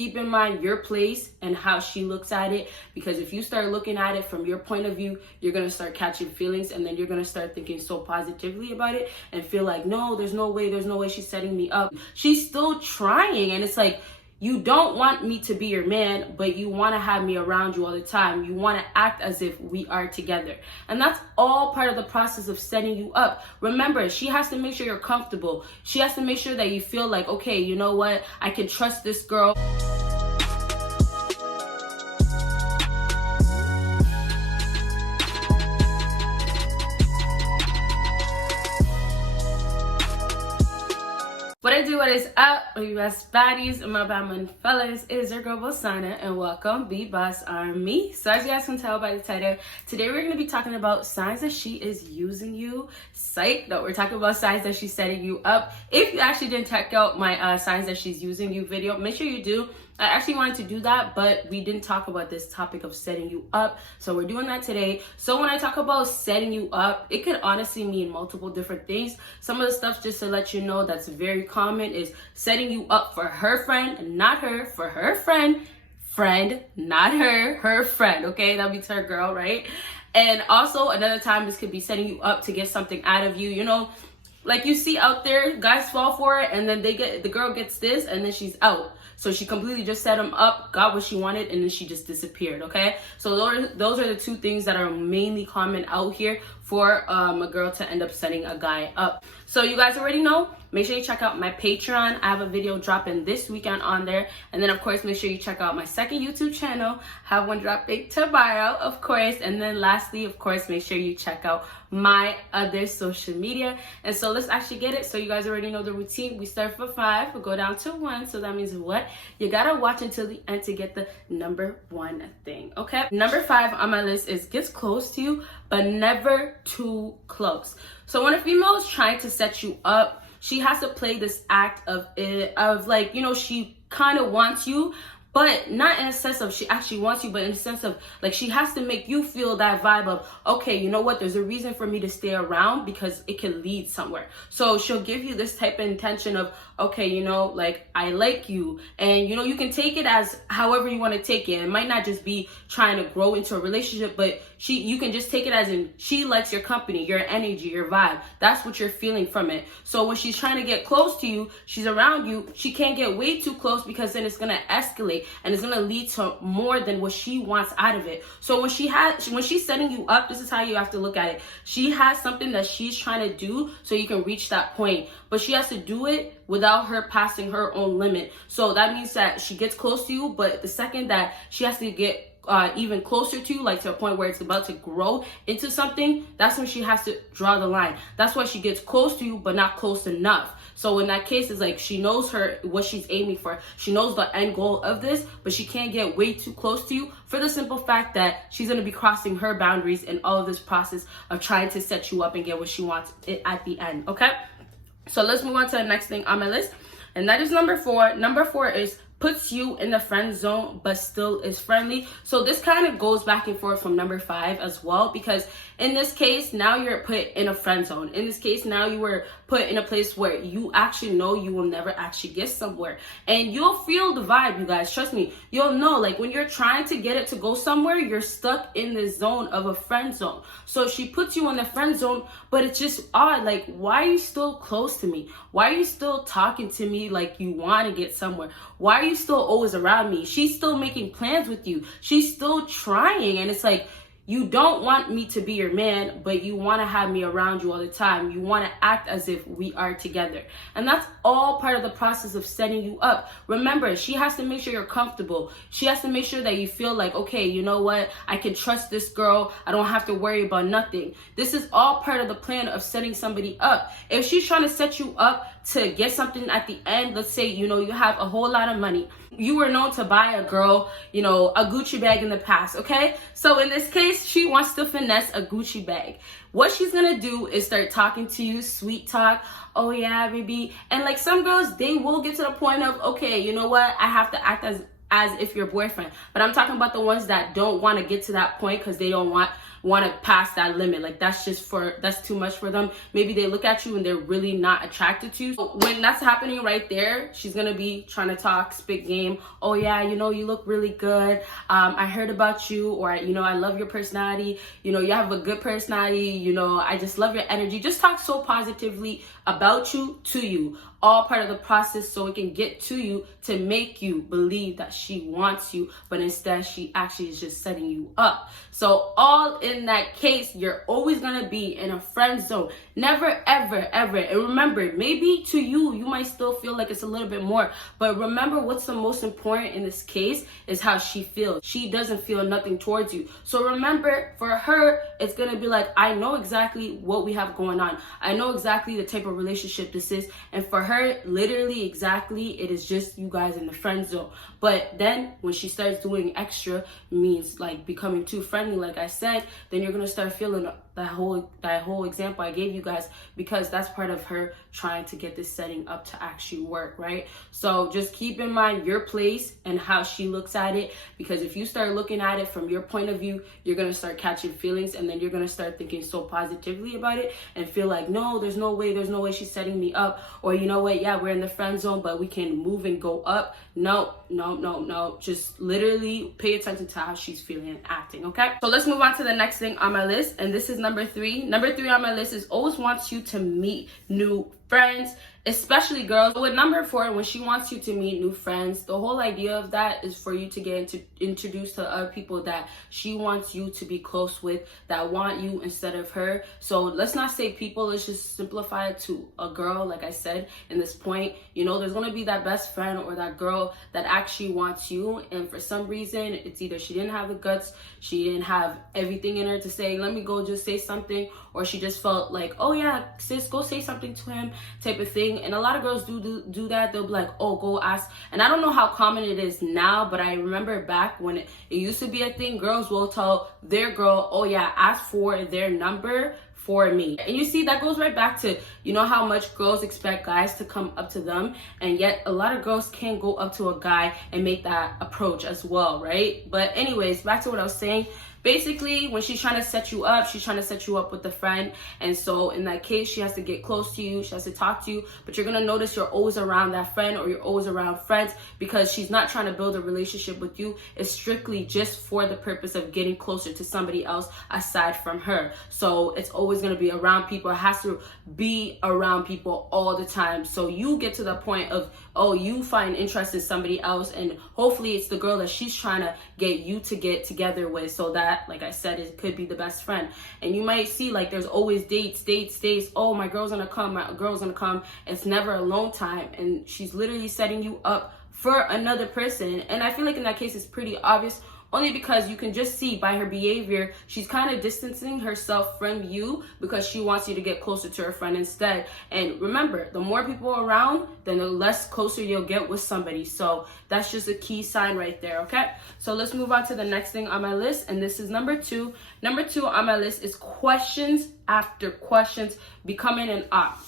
Keep in mind your place and how she looks at it, because if you start looking at it from your point of view, you're going to start catching feelings, and then you're going to start thinking so positively about it and feel like, no, there's no way she's setting me up. She's still trying, and it's like, you don't want me to be your man, but you want to have me around you all the time. You want to act as if we are together. And that's all part of the process of setting you up. Remember, she has to make sure you're comfortable. She has to make sure that you feel like, okay, you know what? I can trust this girl. What is up, BBossBaddies and my bad fellas? It is your girl Bosana, and welcome BBossArmy. So as you guys can tell by the title, today we're going to be talking about signs that she is using you. Psych, that we're talking about signs that she's setting you up. If you actually didn't check out my signs that she's using you video, make sure you do. I actually wanted to do that, but we didn't talk about this topic of setting you up, so we're doing that today. So when I talk about setting you up, it could honestly mean multiple different things. Some of the stuff, just to let you know, that's very common is setting you up for her friend, not her, for her friend, not her friend, okay? That means her girl, right? And also another time, this could be setting you up to get something out of you, you know? Like you see out there, guys fall for it, and then the girl gets this, and then she's out. So she completely just set him up, got what she wanted, and then she just disappeared, okay? So those are the two things that are mainly common out here for a girl to end up setting a guy up. So you guys already know, make sure you check out my Patreon. I have a video dropping this weekend on there. And then, of course, make sure you check out my second YouTube channel. Have one dropping tomorrow, of course. And then lastly, of course, make sure you check out my other social media. And so let's actually get it. So you guys already know the routine. We start for 5, we go down to 1. So that means what? You gotta watch until the end to get the number 1 thing, okay? Number 5 on my list is gets close to you, but never too close. So when a female is trying to set you up, she has to play this act of like, you know, she kind of wants you, but not in a sense of she actually wants you, but in the sense of like she has to make you feel that vibe of, okay, you know what, there's a reason for me to stay around because it can lead somewhere. So she'll give you this type of intention of, okay, you know, like I like you, and you know, you can take it as however you want to take it. It might not just be trying to grow into a relationship, but you can just take it as in she likes your company, your energy, your vibe. That's what you're feeling from it. So when she's trying to get close to you, she's around you, she can't get way too close because then it's gonna escalate and it's gonna lead to more than what she wants out of it. So when she's setting you up, this is how you have to look at it. She has something that she's trying to do so you can reach that point, but she has to do it without her passing her own limit. So that means that she gets close to you, but the second that she has to get even closer to you, like to a point where it's about to grow into something, that's when she has to draw the line. That's why she gets close to you, but not close enough. So in that case, it's like she knows what she's aiming for. She knows the end goal of this, but she can't get way too close to you for the simple fact that she's going to be crossing her boundaries in all of this process of trying to set you up and get what she wants at the end, okay? So let's move on to the next thing on my list, and that is number 4. Number 4 is puts you in the friend zone but still is friendly. So this kind of goes back and forth from number 5 as well, because in this case now you're put in a friend zone. In this case now you were put in a place where you actually know you will never actually get somewhere, and you'll feel the vibe, you guys, trust me. You'll know, like when you're trying to get it to go somewhere, you're stuck in the zone of a friend zone. So she puts you in the friend zone, but it's just odd. Like, why are you still close to me? Why are you still talking to me like you want to get somewhere? Why are you still always around me? She's still making plans with you. She's still trying, and it's like, you don't want me to be your man, but you want to have me around you all the time. You want to act as if we are together. And that's all part of the process of setting you up. Remember, she has to make sure you're comfortable. She has to make sure that you feel like, okay, you know what? I can trust this girl. I don't have to worry about nothing. This is all part of the plan of setting somebody up. If she's trying to set you up to get something at the end, let's say, you know, you have a whole lot of money. You were known to buy a girl, you know, a Gucci bag in the past, okay? So in this case, she wants to finesse a Gucci bag. What she's gonna do is start talking to you, sweet talk. Oh yeah, baby. And like some girls, they will get to the point of, okay, you know what? I have to act as if your boyfriend. But I'm talking about the ones that don't want to get to that point because they don't want to pass that limit. Like that's too much for them. Maybe they look at you and they're really not attracted to you. So when that's happening right there, she's gonna be trying to talk, spit game. Oh yeah, you know, you look really good. I heard about you, or you know, I love your personality. You know, you have a good personality. You know, I just love your energy. Just talk so positively about you to you. All part of the process so it can get to you to make you believe that she wants you, but instead she actually is just setting you up. So all in that case, you're always gonna be in a friend zone. Never, ever, ever. And remember, maybe to you, you might still feel like it's a little bit more, but remember what's the most important in this case is how she feels. She doesn't feel nothing towards you. So remember, for her, it's gonna be like, I know exactly what we have going on. I know exactly the type of relationship this is. And for her, literally exactly, it is just you guys in the friend zone. But then when she starts doing extra, means like becoming too friendly, like I said, then you're gonna start feeling that whole example I gave you guys, because that's part of her trying to get this setting up to actually work, right? So just keep in mind your place and how she looks at it, because if you start looking at it from your point of view, you're gonna start catching feelings, and then you're gonna start thinking so positively about it and feel like, no, there's no way she's setting me up, or you know what, yeah, we're in the friend zone, but we can move and go up. No. Just literally pay attention to how she's feeling and acting, okay? So let's move on to the next thing on my list, and this is number 3. Number 3 on my list is always wants you to meet new friends, especially girls. With number 4, when she wants you to meet new friends, the whole idea of that is for you to get introduced to other people that she wants you to be close with, that want you instead of her. So let's not say people, let's just simplify it to a girl. Like I said in this point, you know, there's gonna be that best friend or that girl that actually wants you, and for some reason it's either she didn't have the guts, she didn't have everything in her to say, let me go just say something, or she just felt like, oh yeah, sis, go say something to him type of thing. And a lot of girls do that. They'll be like, oh, go ask. And I don't know how common it is now, but I remember back when it used to be a thing. Girls will tell their girl, oh yeah, ask for their number for me. And you see, that goes right back to, you know, how much girls expect guys to come up to them, and yet a lot of girls can't go up to a guy and make that approach as well, right? But anyways, back to what I was saying. Basically, when she's trying to set you up, she's trying to set you up with a friend. And so in that case, she has to get close to you. She has to talk to you. But you're going to notice you're always around that friend, or you're always around friends, because she's not trying to build a relationship with you. It's strictly just for the purpose of getting closer to somebody else aside from her. So it's always going to be around people. It has to be around people all the time. So you get to the point of, oh, you find interest in somebody else, and hopefully it's the girl that she's trying to get you to get together with, so that, like I said, it could be the best friend. And you might see, like, there's always dates. Oh, my girl's gonna come. It's never alone time, and she's literally setting you up for another person. And I feel like in that case it's pretty obvious, only because you can just see by her behavior, she's kind of distancing herself from you because she wants you to get closer to her friend instead. And remember, the more people around, then the less closer you'll get with somebody. So that's just a key sign right there, okay? So let's move on to the next thing on my list, and this is number 2. Number 2 on my list is questions after questions, becoming an op.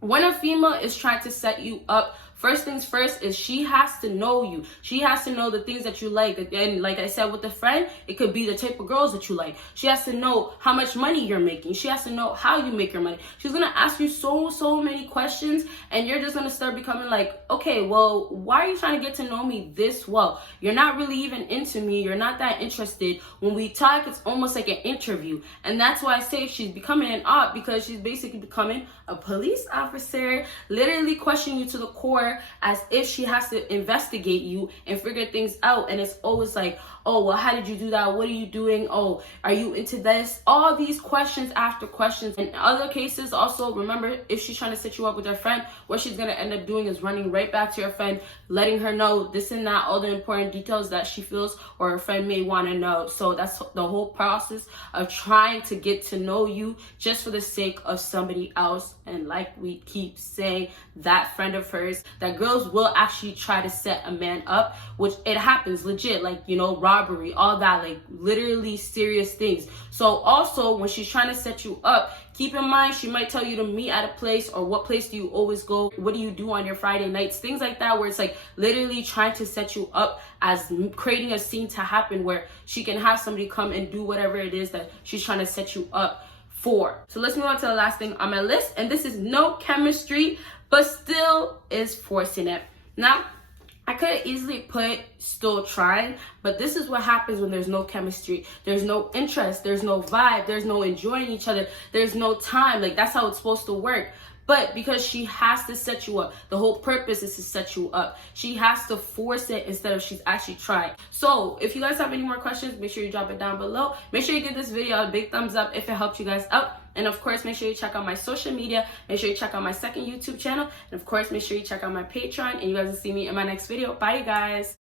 When a female is trying to set you up, first things first is she has to know you. She has to know the things that you like. And like I said with the friend, it could be the type of girls that you like. She has to know how much money you're making. She has to know how you make your money. She's going to ask you so many questions, and you're just going to start becoming like, okay, well, why are you trying to get to know me this well? You're not really even into me. You're not that interested. When we talk, it's almost like an interview. And that's why I say she's becoming an op, because she's basically becoming a police officer, literally questioning you to the core, as if she has to investigate you and figure things out. And it's always like, oh, well, how did you do that? What are you doing? Oh, are you into this? All these questions after questions. In other cases, also, remember, if she's trying to set you up with her friend, what she's going to end up doing is running right back to your friend, letting her know this and that, all the important details that she feels or her friend may want to know. So that's the whole process of trying to get to know you just for the sake of somebody else. And like we keep saying, that friend of hers that girls will actually try to set a man up, which it happens legit, like, you know, robbery, all that, like literally serious things. So also when she's trying to set you up, keep in mind she might tell you to meet at a place, or what place do you always go, what do you do on your Friday nights, things like that, where it's like literally trying to set you up, as creating a scene to happen where she can have somebody come and do whatever it is that she's trying to set you up for. So let's move on to the last thing on my list, and this is no chemistry but still is forcing it. Now, I could easily put still trying, but this is what happens when there's no chemistry. There's no interest, there's no vibe, there's no enjoying each other, there's no time. Like, that's how it's supposed to work. But because she has to set you up, the whole purpose is to set you up. She has to force it instead of she's actually trying. So if you guys have any more questions, make sure you drop it down below. Make sure you give this video a big thumbs up if it helped you guys out. And of course, make sure you check out my social media. Make sure you check out my second YouTube channel. And of course, make sure you check out my Patreon. And you guys will see me in my next video. Bye, you guys.